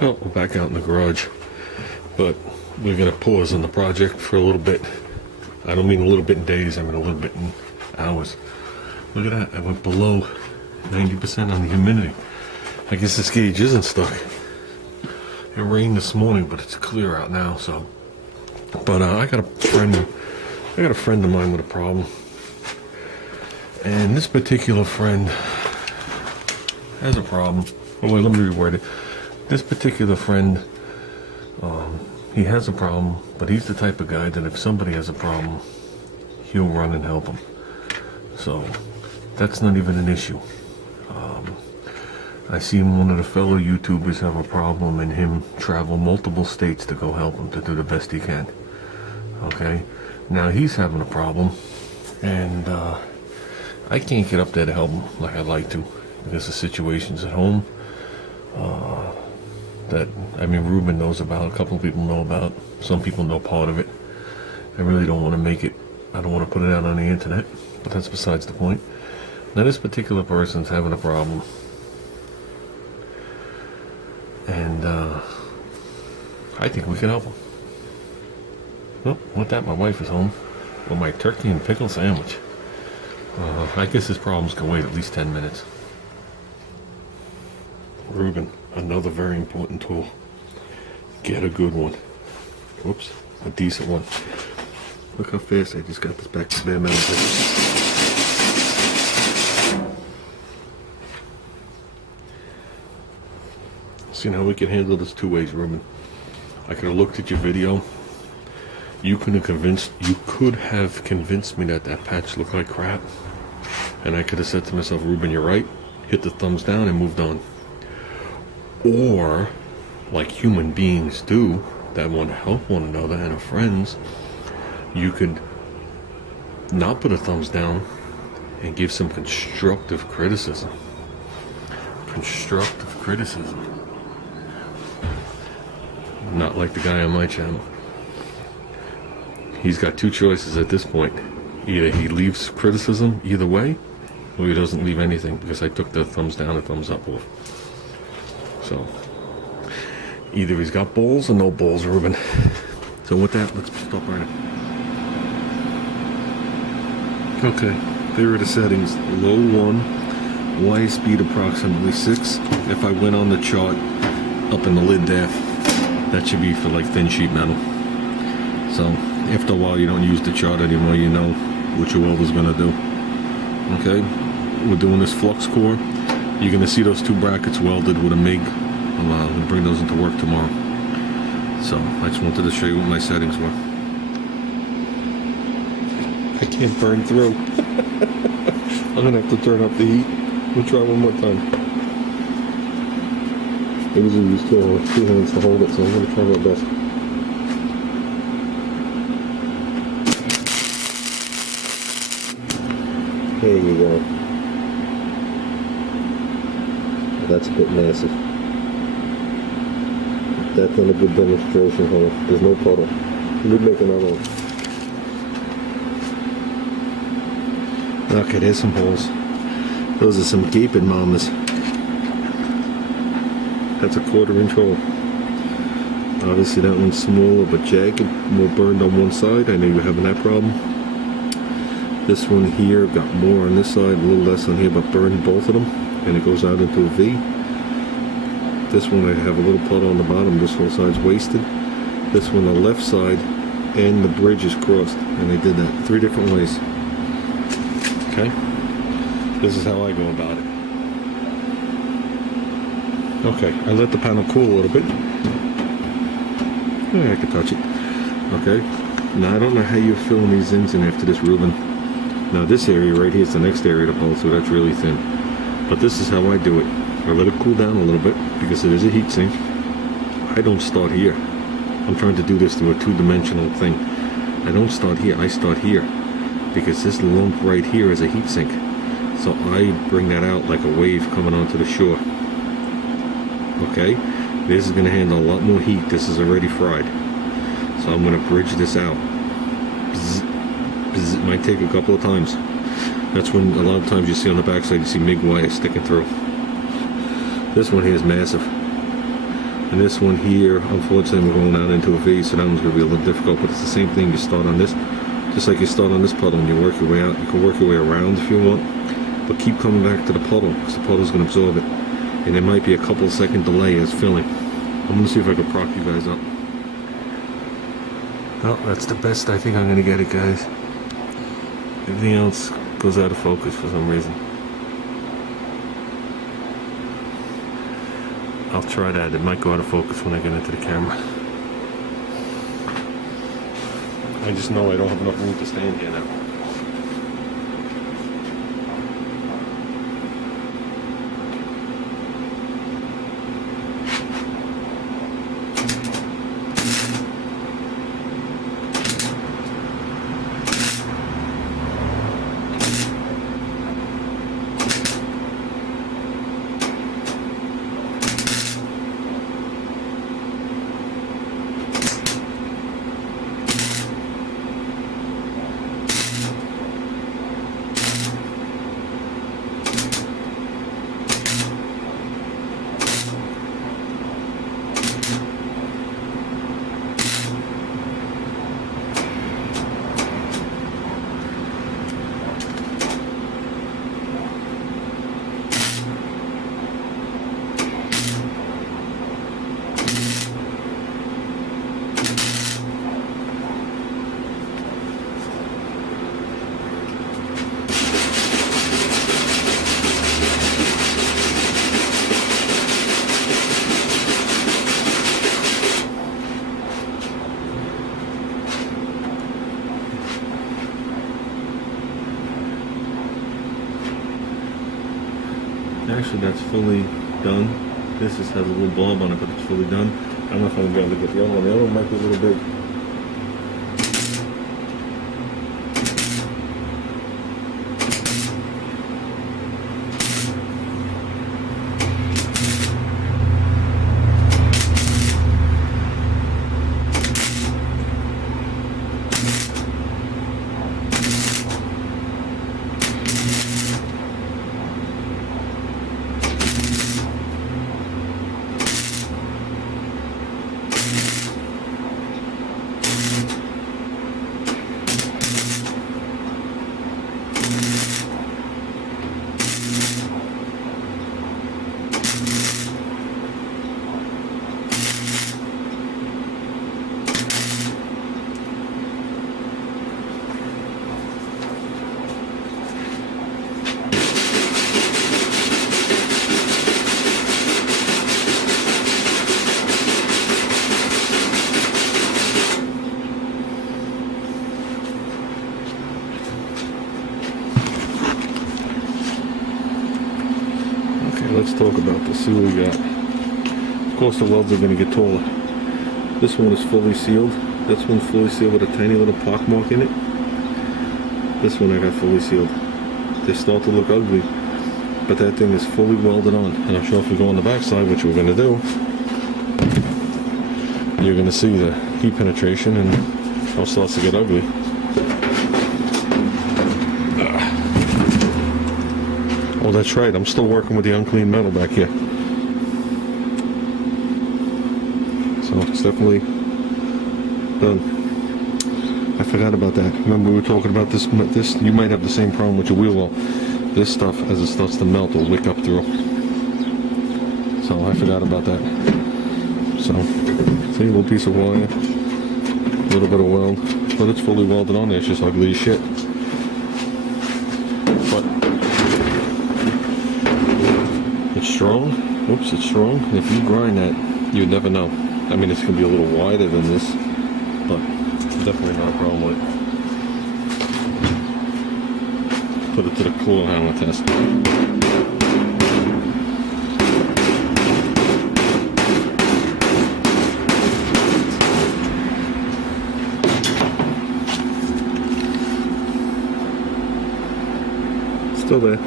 Well, we're back out in the garage, but we're going to pause on the project for a little bit. I don't mean a little bit in days, I mean a little bit in hours. Look at that, I went below 90% on the humidity. I guess this gauge isn't stuck. It rained this morning, but it's clear out now, so. But I got a friend of mine with a problem. And this particular friend has a problem. Oh wait, let me reword it. This particular friend, he has a problem, but he's the type of guy that if somebody has a problem, he'll run and help them. So that's not even an issue. I seen one of the fellow YouTubers have a problem and him travel multiple states to go help him to do the best he can. Okay, now he's having a problem, and I can't get up there to help him like I'd like to because the situation's at home. That, I mean, Ruben knows about, a couple of people know about, some people know part of it. I really don't want to make it, I don't want to put it out on the internet, but that's besides the point. Now this particular person's having a problem, and I think we can help him. Well, with that, my wife is home with my turkey and pickle sandwich. I guess his problems can wait at least 10 minutes. Ruben, another very important tool. Get a good one. Whoops, a decent one. Look how fast I just got this back to bare metal. See, now we can handle this two ways, Ruben. I could have looked at your video. You could have convinced me that that patch looked like crap, and I could have said to myself, Ruben, you're right, hit the thumbs down and moved on. Or, like human beings do, that want to help one another and are friends, you could not put a thumbs down and give some constructive criticism. Constructive criticism. Not like the guy on my channel. He's got two choices at this point. Either he leaves criticism either way, or he doesn't leave anything, because I took the thumbs down and thumbs up off. So, either he's got balls or no balls, Ruben. So with that, let's stop burning. Okay, there are the settings. Low 1, Y speed approximately 6. If I went on the chart up in the lid there, that should be for like thin sheet metal. So after a while you don't use the chart anymore, you know what your welder's gonna do. Okay, we're doing this flux core. You're gonna see those two brackets welded with a MIG. I'm gonna bring those into work tomorrow. So I just wanted to show you what my settings were. I can't burn through. I'm gonna have to turn up the heat. We'll try one more time. I usually use two hands to hold it, so I'm gonna try my best. There you go. That's a bit massive. That's not a good demonstration hole. There's no puddle. We'd make another one. Okay, there's some holes. Those are some gaping mamas. That's a 1/4 inch hole. Obviously that one's smaller but jagged, more burned on one side. I know you're having that problem. This one here got more on this side, a little less on here, but burned both of them, and it goes out into a V. This one I have a little puddle on the bottom, this whole side's wasted. This one, the left side and the bridge is crossed, and they did that 3 different ways. Okay? This is how I go about it. Okay, I let the panel cool a little bit. Yeah, I can touch it. Okay, now I don't know how you're filling these ends in after this, Ruben. Now this area right here is the next area to pull through, that's really thin. But this is how I do it. I let it cool down a little bit because it is a heat sink. I don't start here. I'm trying to do this through a 2-dimensional thing. I don't start here, I start here. Because this lump right here is a heat sink. So I bring that out like a wave coming onto the shore. Okay? This is going to handle a lot more heat. This is already fried. So I'm going to bridge this out. Bzz, bzz. It might take a couple of times. That's when a lot of times you see on the backside, you see MIG wire sticking through. This one here is massive. And this one here, unfortunately, we're going out into a V, so that one's going to be a little difficult. But it's the same thing. You start on this, just like you start on this puddle, and you work your way out. You can work your way around if you want, but keep coming back to the puddle, because the puddle's going to absorb it. And there might be a couple of second delay as filling. I'm going to see if I can prop you guys up. Well, that's the best I think I'm going to get it, guys. Everything else goes out of focus for some reason. I'll try that. It might go out of focus when I get into the camera. I just know I don't have enough room to stand here now. Actually, that's fully done. This just has a little bulb on it, but it's fully done. I don't know if I'm going to be able to get the other one. The other one might be a little big. Let's talk about this, see what we got. Of course the welds are going to get taller. This one is fully sealed. This one's fully sealed with a tiny little pock mark in it. This one I got fully sealed. They start to look ugly, but that thing is fully welded on. And I'm sure if we go on the back side, which we're going to do, you're going to see the heat penetration and how it starts to get ugly. Oh, that's right. I'm still working with the unclean metal back here. So it's definitely done. I forgot about that. Remember we were talking about this, you might have the same problem with your wheel well. This stuff, as it starts to melt, will wick up through. So I forgot about that. So, see, a little piece of wire, a little bit of weld, but it's fully welded on there. It's just ugly as shit. But it's strong. Oops, it's strong. If you grind that, you'd never know. I mean, it's going to be a little wider than this, but definitely not a problem with it. Put it to the coolant hammer test. Still there.